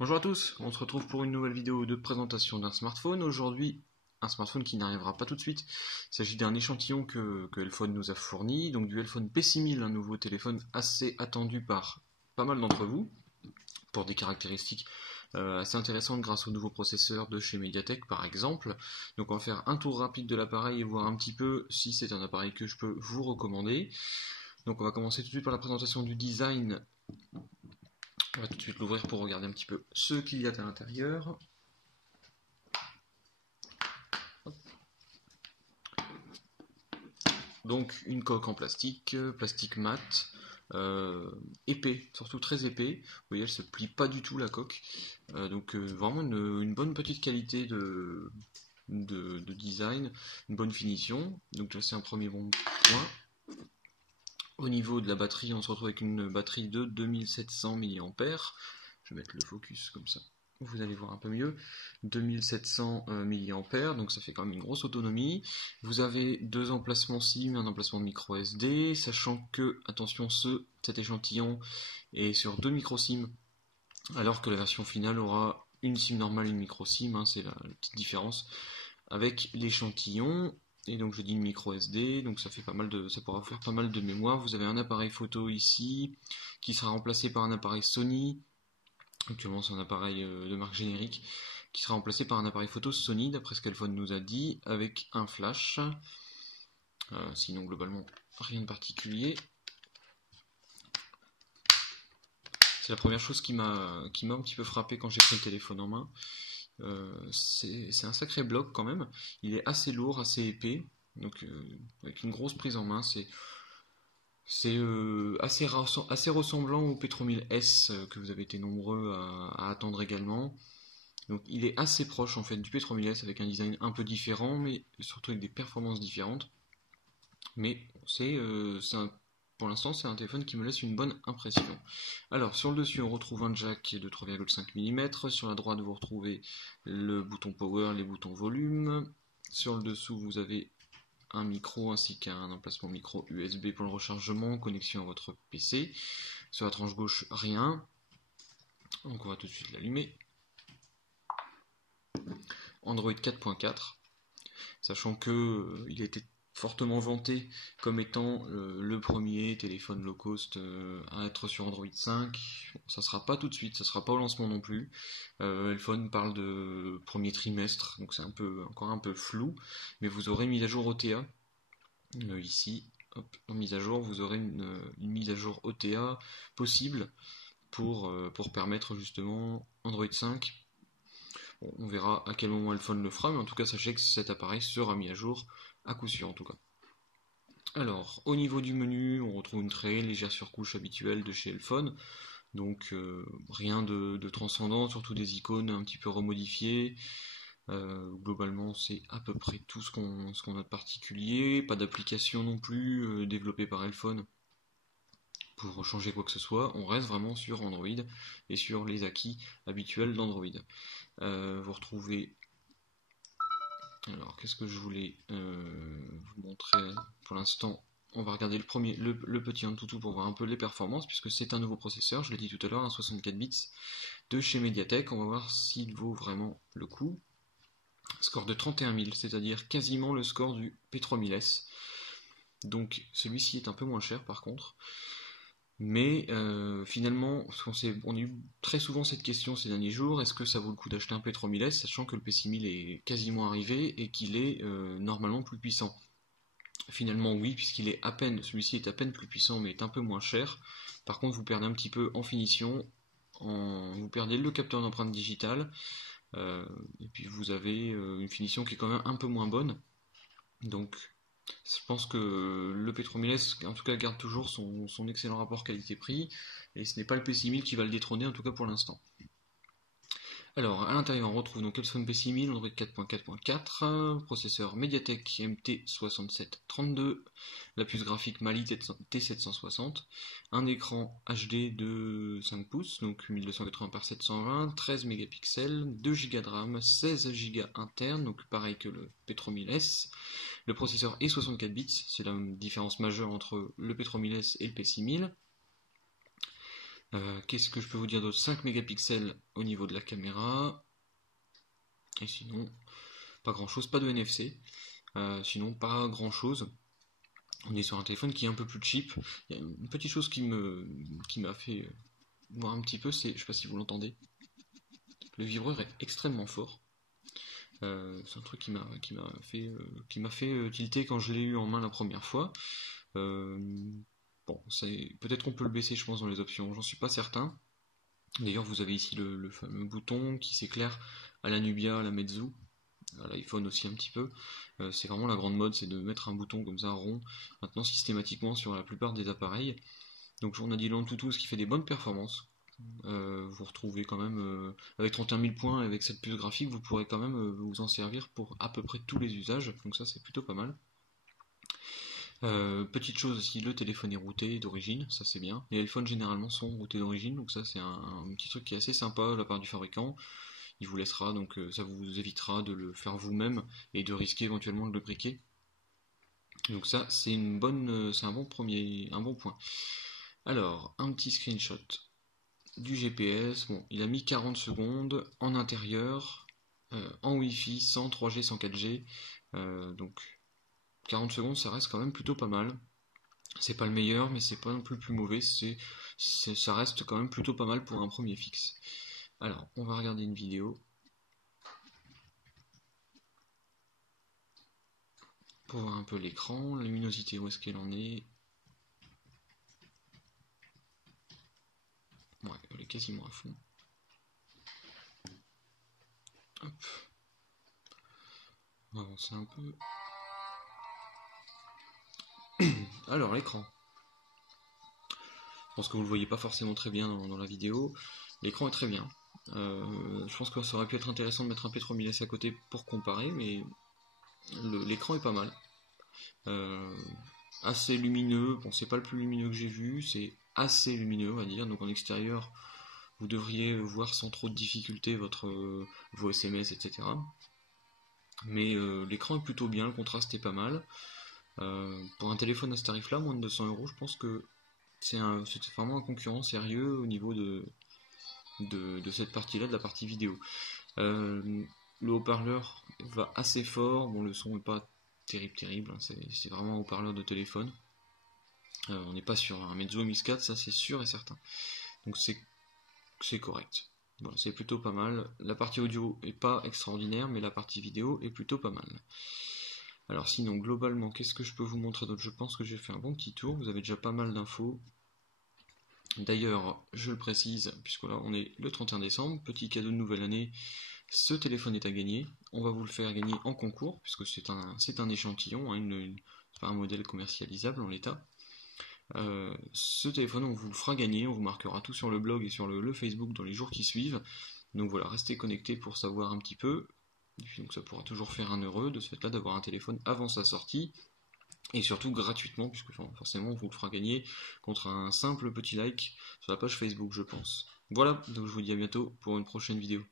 Bonjour à tous, on se retrouve pour une nouvelle vidéo de présentation d'un smartphone. Aujourd'hui, un smartphone qui n'arrivera pas tout de suite. Il s'agit d'un échantillon que Elphone nous a fourni, donc du Elphone P6000, un nouveau téléphone assez attendu par pas mal d'entre vous, pour des caractéristiques assez intéressantes grâce au nouveau processeur de chez Mediatek par exemple. Donc on va faire un tour rapide de l'appareil et voir un petit peu si c'est un appareil que je peux vous recommander. Donc on va commencer tout de suite par la présentation du design. On va tout de suite l'ouvrir pour regarder un petit peu ce qu'il y a à l'intérieur. Donc une coque en plastique, plastique mat, épais, surtout très épais. Vous voyez, elle se plie pas du tout la coque. Donc vraiment une bonne petite qualité de design, une bonne finition. Donc là c'est un premier bon point. Au niveau de la batterie, on se retrouve avec une batterie de 2700 mAh. Je vais mettre le focus comme ça, vous allez voir un peu mieux. 2700 mAh, donc ça fait quand même une grosse autonomie. Vous avez deux emplacements SIM, un emplacement micro SD, sachant que, attention, cet échantillon est sur deux micro SIM, alors que la version finale aura une SIM normale et une micro SIM, hein, c'est la petite différence avec l'échantillon. Et donc je dis une micro SD, donc ça pourra faire pas mal de mémoire. Vous avez un appareil photo ici, qui sera remplacé par un appareil Sony. Actuellement c'est un appareil de marque générique, qui sera remplacé par un appareil photo Sony, d'après ce qu'Elphone nous a dit, avec un flash. Sinon globalement rien de particulier. C'est la première chose qui m'a un petit peu frappé quand j'ai pris le téléphone en main. C'est un sacré bloc quand même. Il est assez lourd, assez épais, donc avec une grosse prise en main. C'est assez ressemblant au P3000S que vous avez été nombreux à attendre également. Donc il est assez proche en fait du P3000S avec un design un peu différent, mais surtout avec des performances différentes. Mais pour l'instant c'est un téléphone qui me laisse une bonne impression. Alors sur le dessus on retrouve un jack de 3,5 mm, sur la droite vous retrouvez le bouton power, les boutons volume, sur le dessous vous avez un micro ainsi qu'un emplacement micro USB pour le rechargement, connexion à votre PC. Sur la tranche gauche rien, donc on va tout de suite l'allumer. Android 4.4, sachant que il a été fortement vanté comme étant le premier téléphone low cost à être sur Android 5. Bon, ça sera pas tout de suite, ça sera pas au lancement non plus. Elphone parle de premier trimestre, donc c'est encore un peu flou, mais vous aurez une mise à jour OTA ici. Hop, en mise à jour, vous aurez une mise à jour OTA possible pour permettre justement Android 5. Bon, on verra à quel moment Elphone le fera, mais en tout cas sachez que cet appareil sera mis à jour à coup sûr en tout cas. Alors, au niveau du menu, on retrouve une très légère surcouche habituelle de chez Elphone, donc rien de transcendant, surtout des icônes un petit peu remodifiées. Globalement, c'est à peu près tout ce qu'on a de particulier. Pas d'application non plus développée par Elphone pour changer quoi que ce soit. On reste vraiment sur Android et sur les acquis habituels d'Android. Vous retrouvez... Alors, qu'est-ce que je voulais vous montrer pour l'instant? On va regarder le petit Antutu pour voir un peu les performances, puisque c'est un nouveau processeur, je l'ai dit tout à l'heure, un 64 bits de chez Mediatek. On va voir s'il vaut vraiment le coup. Score de 31 000, c'est-à-dire quasiment le score du P3000S. Donc celui-ci est un peu moins cher par contre. Mais finalement, on a eu très souvent cette question ces derniers jours, est-ce que ça vaut le coup d'acheter un P3000S, sachant que le P6000 est quasiment arrivé et qu'il est normalement plus puissant. Finalement oui, celui-ci est à peine plus puissant mais est un peu moins cher. Par contre vous perdez un petit peu en finition, vous perdez le capteur d'empreinte digitale, et puis vous avez une finition qui est quand même un peu moins bonne. Donc je pense que le P3000S en tout cas garde toujours son excellent rapport qualité-prix, et ce n'est pas le P6000 qui va le détrôner en tout cas pour l'instant. Alors, à l'intérieur, on retrouve donc Elphone P6000, Android 4.4.4, processeur Mediatek MT6732, la puce graphique Mali T760, un écran HD de 5 pouces, donc 1280 par 720, 13 mégapixels, 2 Go de RAM, 16 Go interne, donc pareil que le P3000S. Le processeur est 64 bits, c'est la différence majeure entre le P3000S et le P6000. Qu'est-ce que je peux vous dire d'autre? 5 mégapixels au niveau de la caméra. Et sinon, pas grand chose, pas de NFC. Sinon, pas grand chose. On est sur un téléphone qui est un peu plus cheap. Il y a une petite chose qui m'a fait voir un petit peu, c'est, je sais pas si vous l'entendez, le vibreur est extrêmement fort. C'est un truc qui m'a fait tilter quand je l'ai eu en main la première fois. Euh, bon, peut-être qu'on peut le baisser, je pense, dans les options. J'en suis pas certain. D'ailleurs, vous avez ici le fameux bouton qui s'éclaire à la Nubia, à la Meizu, à l'iPhone aussi un petit peu. C'est vraiment la grande mode, c'est de mettre un bouton comme ça rond, maintenant systématiquement sur la plupart des appareils. Donc on a dit l'Antutu, ce qui fait des bonnes performances. Vous retrouvez quand même, avec 31 000 points et avec cette puce graphique, vous pourrez quand même vous en servir pour à peu près tous les usages, donc ça c'est plutôt pas mal. Petite chose aussi, le téléphone est routé d'origine, ça c'est bien. Les iPhones généralement sont routés d'origine, donc ça c'est un petit truc qui est assez sympa de la part du fabricant. Il vous laissera, donc ça vous évitera de le faire vous-même et de risquer éventuellement de le briquer. Donc ça c'est c'est un bon point. Alors, un petit screenshot du GPS. Bon, il a mis 40 secondes en intérieur, en Wi-Fi, sans 3G, sans 4G. Donc 40 secondes, ça reste quand même plutôt pas mal. C'est pas le meilleur, mais c'est pas non plus le plus mauvais. Ça reste quand même plutôt pas mal pour un premier fixe. Alors, on va regarder une vidéo pour voir un peu l'écran, la luminosité, où est-ce qu'elle en est. Ouais, elle est quasiment à fond. Hop. On va avancer un peu. Alors, l'écran. Je pense que vous le voyez pas forcément très bien dans la vidéo. L'écran est très bien. Je pense que ça aurait pu être intéressant de mettre un P3000S à côté pour comparer, mais l'écran est pas mal. Euh, Assez lumineux. Bon, c'est pas le plus lumineux que j'ai vu, c'est assez lumineux, on va dire. Donc en extérieur, vous devriez voir sans trop de difficulté vos SMS, etc. Mais l'écran est plutôt bien, le contraste est pas mal. Pour un téléphone à ce tarif-là, moins de 200 €, je pense que c'est vraiment un concurrent sérieux au niveau de cette partie-là, de la partie vidéo. Euh, le haut-parleur va assez fort, bon le son n'est pas terrible, hein, c'est vraiment un haut-parleur de téléphone. On n'est pas sur un Meizu MX4, ça c'est sûr et certain. Donc c'est correct. Voilà, c'est plutôt pas mal. La partie audio est pas extraordinaire, mais la partie vidéo est plutôt pas mal. Alors sinon, globalement, qu'est-ce que je peux vous montrer d'autre? Je pense que j'ai fait un bon petit tour, vous avez déjà pas mal d'infos. D'ailleurs, je le précise, puisque là on est le 31 décembre, petit cadeau de nouvelle année, ce téléphone est à gagner. On va vous le faire gagner en concours, puisque c'est un échantillon, hein, c'est pas un modèle commercialisable en l'état. Ce téléphone, on vous le fera gagner, on vous marquera tout sur le blog et sur le Facebook dans les jours qui suivent. Donc voilà, restez connectés pour savoir un petit peu. Et puis donc ça pourra toujours faire un heureux de ce fait-là d'avoir un téléphone avant sa sortie. Et surtout gratuitement, puisque forcément on vous le fera gagner contre un simple petit like sur la page Facebook, je pense. Voilà, donc je vous dis à bientôt pour une prochaine vidéo.